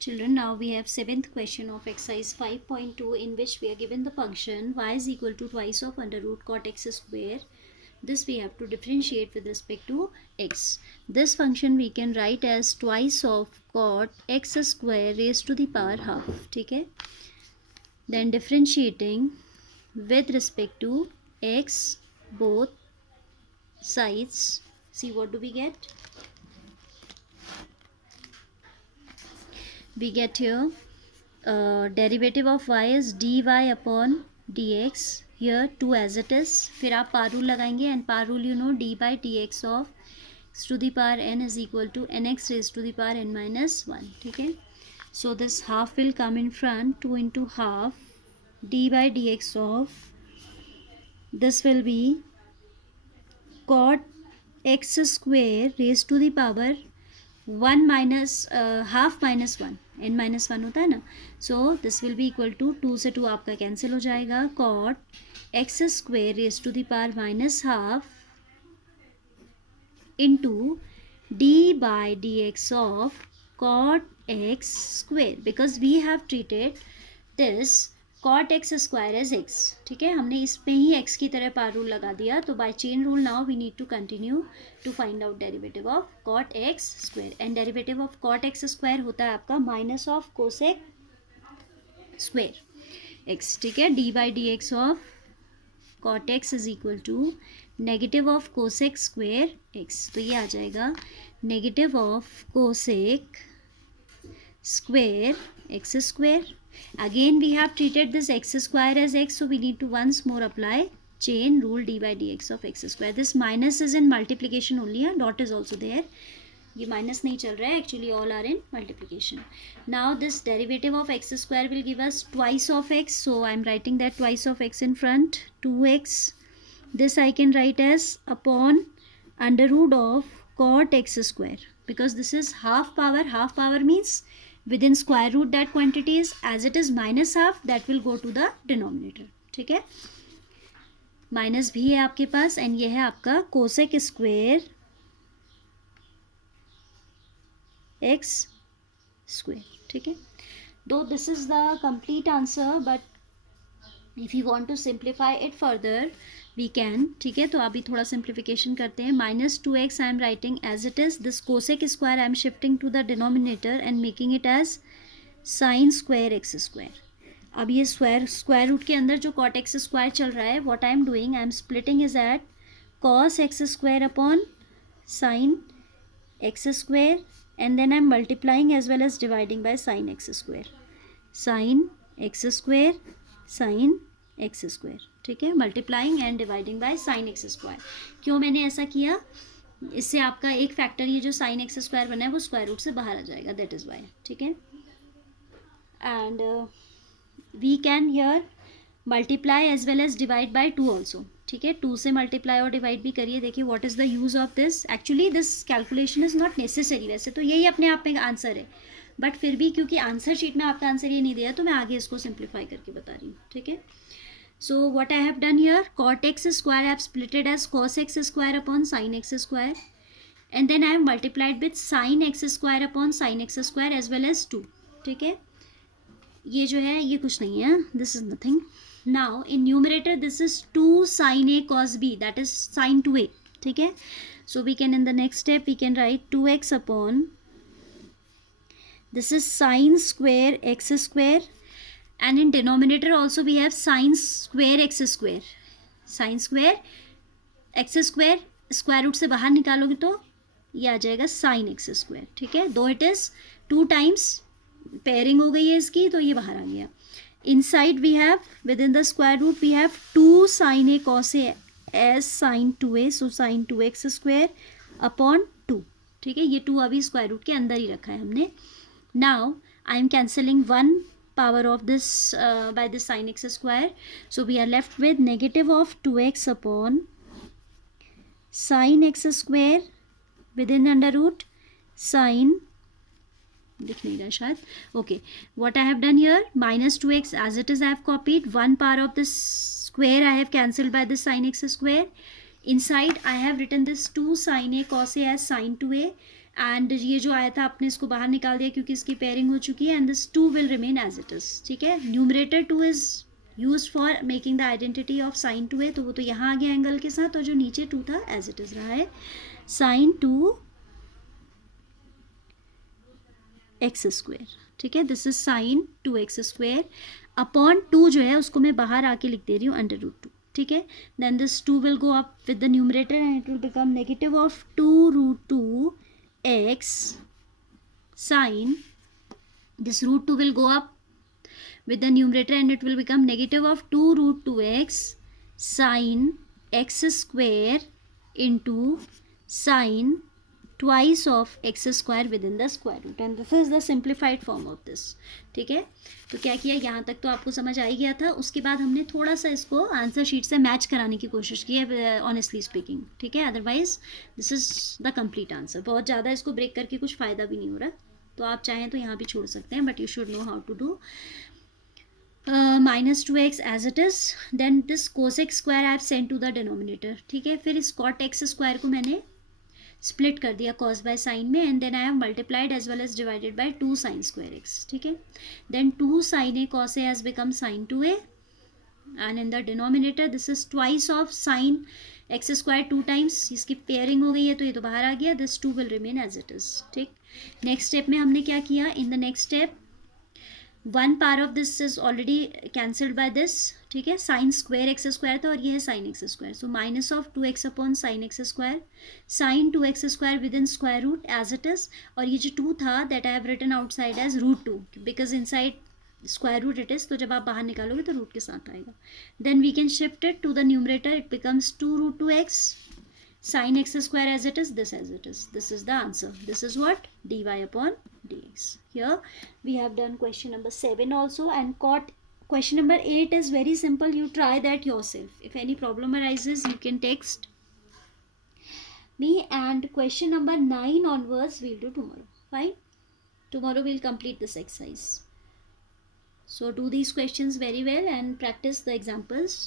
Children, now we have 7th question of exercise 5.2 in which we are given the function y is equal to twice of under root cot x square. This we have to differentiate with respect to x. This function we can write as twice of cot x square raised to the power half. ठीक है? Then differentiating with respect to x both sides. See what do we get? We get here derivative of y is dy upon dx. Here 2 as it is. फिर आप पार rule लगाएंगे and par rule you know d by dx of x to the power n is equal to nx raised to the power n minus 1. ठीक है? So this half will come in front. 2 into half d by dx of this will be cot x square raised to the power 1 minus half minus 1 n minus 1 होता है ना. So this will be equal to 2 से 2 आपका cancel हो जाएगा. Cot x square raise to the power minus half into d by d x of cot x square because we have treated this cot x square as x. ठीक है, हमने इसमें ही x की तरह पार रूल लगा दिया. तो by chain rule now we need to continue to find out derivative of cot x square. And derivative of cot x square होता है आपका minus of cosec square x. ठीक है, d by d x of cot x is equal to negative of cosec square x. तो ये आ जाएगा negative of cosec square x square. Again we have treated this x square as x, so we need to once more apply chain rule d by dx of x square. This minus is in multiplication only, dot is also there. ये minus नहीं चल रहा है, actually all are in multiplication. Now this derivative of x square will give us twice of x, so I am writing that twice of x in front, 2x. This I can write as upon under root of cot x square because this is half power. Half power means within square root that quantity is as it is minus half, that will go to the denominator. ठीक है, minus भी है आपके पास and ये है आपका cosec square x square. ठीक है, दो this is the complete answer but if you want to simplify it further we can. ठीक है, तो अभी थोड़ा सिंप्लीफिकेशन करते हैं. Minus 2x I am writing as it is. This cosec square I am shifting to the denominator and making it as sine square x square. अब ये square root के अंदर जो कॉट एक्स स्क्वायर चल रहा है, what I am doing, I am splitting is at cos x square upon sine x square and then I am multiplying as well as dividing by sine x square. Sine x square sine x square. ठीक है, multiplying and dividing by sine x square. क्यों मैंने ऐसा किया, इससे आपका एक factor ये जो साइन एक्स स्क्वायर बना है वो स्क्वायर रूट से बाहर आ जाएगा, दैट इज़ वाई. ठीक है, and we can here multiply as well as divide by 2 also. ठीक है, 2 से मल्टीप्लाई और डिवाइड भी करिए. देखिए what is the use of this. Actually this calculation is not necessary, वैसे तो यही अपने आप में आंसर है, बट फिर भी क्योंकि आंसर शीट में आपका आंसर ये नहीं दिया तो मैं आगे इसको सिंप्लीफाई करके बता रही हूँ. ठीक है, so what I have done here, cot x square I have split it as cos x square upon sin x square and then I have multiplied with sin x square upon sin x square as well as 2. ठीक है, ये जो है ये कुछ नहीं है, this is nothing. Now in numerator this is 2 sin a cos b, that is sin 2a. ठीक है, so we can in the next step we can write 2x upon this is sin square x square and in denominator also we have sin square x square. sin square x square square root से बाहर निकालोगे तो ये आ जाएगा sin x square. ठीक है, दो इट इज़ 2 टाइम्स पेयरिंग हो गई है इसकी तो ये बाहर आ गया. Inside we have within the square root we have 2 sin a cos a as sin 2a, so sin 2x स्क्वायर अपॉन 2. ठीक है, ये 2 अभी स्क्वायर रूट के अंदर ही रखा है हमने. Now I am cancelling 1 power of this by this sin x square, so we are left with negative of 2x upon sin x square within under root sin, दिख नहीं रहा शायद. Okay, what I have done here, minus 2x as it is I have copied. 1 power of this square I have cancelled by this sin x square. Inside I have written this 2 sin a cos a as sin 2a and ये जो आया था आपने इसको बाहर निकाल दिया क्योंकि इसकी पेयरिंग हो चुकी है, and this 2 will remain as it is, ठीक है. Numerator 2 is use for making the identity of sine 2a, तो वो तो यहाँ आ गया एंगल के साथ, और जो नीचे 2 था एज इट इज़ रहा है साइन 2x स्क्वेयर, ठीक है. This is sine 2x square upon 2 जो है उसको मैं बाहर आके लिख दे रही हूँ √2, ठीक है. Then this 2 will go up with the numerator and it will become negative of 2√2x sin, this √2 will go up with the numerator and it will become negative of 2√2x sin x square into sin twice of x square within the square root, and this is the simplified form of this, ठीक है. तो क्या किया, यहाँ तक तो आपको समझ आ ही गया था. उसके बाद हमने थोड़ा सा इसको आंसर शीट से मैच कराने की कोशिश की है, ऑनेस्टली स्पीकिंग, ठीक है. Otherwise this is the complete answer. बहुत ज़्यादा इसको ब्रेक करके कुछ फ़ायदा भी नहीं हो रहा, तो आप चाहें तो यहाँ भी छोड़ सकते हैं, but you should know how to do. -2x as it is. Then this cosec square I have sent to the denominator, ठीक है. फिर इस कॉट एक्स स्क्वायर को मैंने स्प्लिट कर दिया कॉस बाय साइन में, and then I have multiplied as well as divided by 2 sin square x, ठीक है. Then 2 sin a cos a has become sin 2a, and in the denominator this is twice of sin x square 2 times, इसकी pairing हो गई है तो ये तो बाहर आ गया. This 2 will remain as it is, ठीक. नेक्स्ट स्टेप में हमने क्या किया, in the next step 1 power of this is already cancelled by this, ठीक है. साइन स्क्वायर एक्स स्क्वायर था और ये है sine x square, so minus of 2x upon sine x square, sine 2x square within square root as it is. और ये जो 2 था that I have written outside as √2 because inside square root it is, तो जब आप बाहर निकालोगे तो रूट के साथ आएगा. Then we can shift it to the numerator, it becomes 2√2x sin x square as it is, this as it is. This is the answer. This is what? dy upon dx. Here we have done question number 7 also, and caught question number 8 is very simple. You try that yourself. If any problem arises, you can text me, and question number 9 onwards we'll do tomorrow. Fine? Tomorrow we'll complete this exercise. So do these questions very well and practice the examples.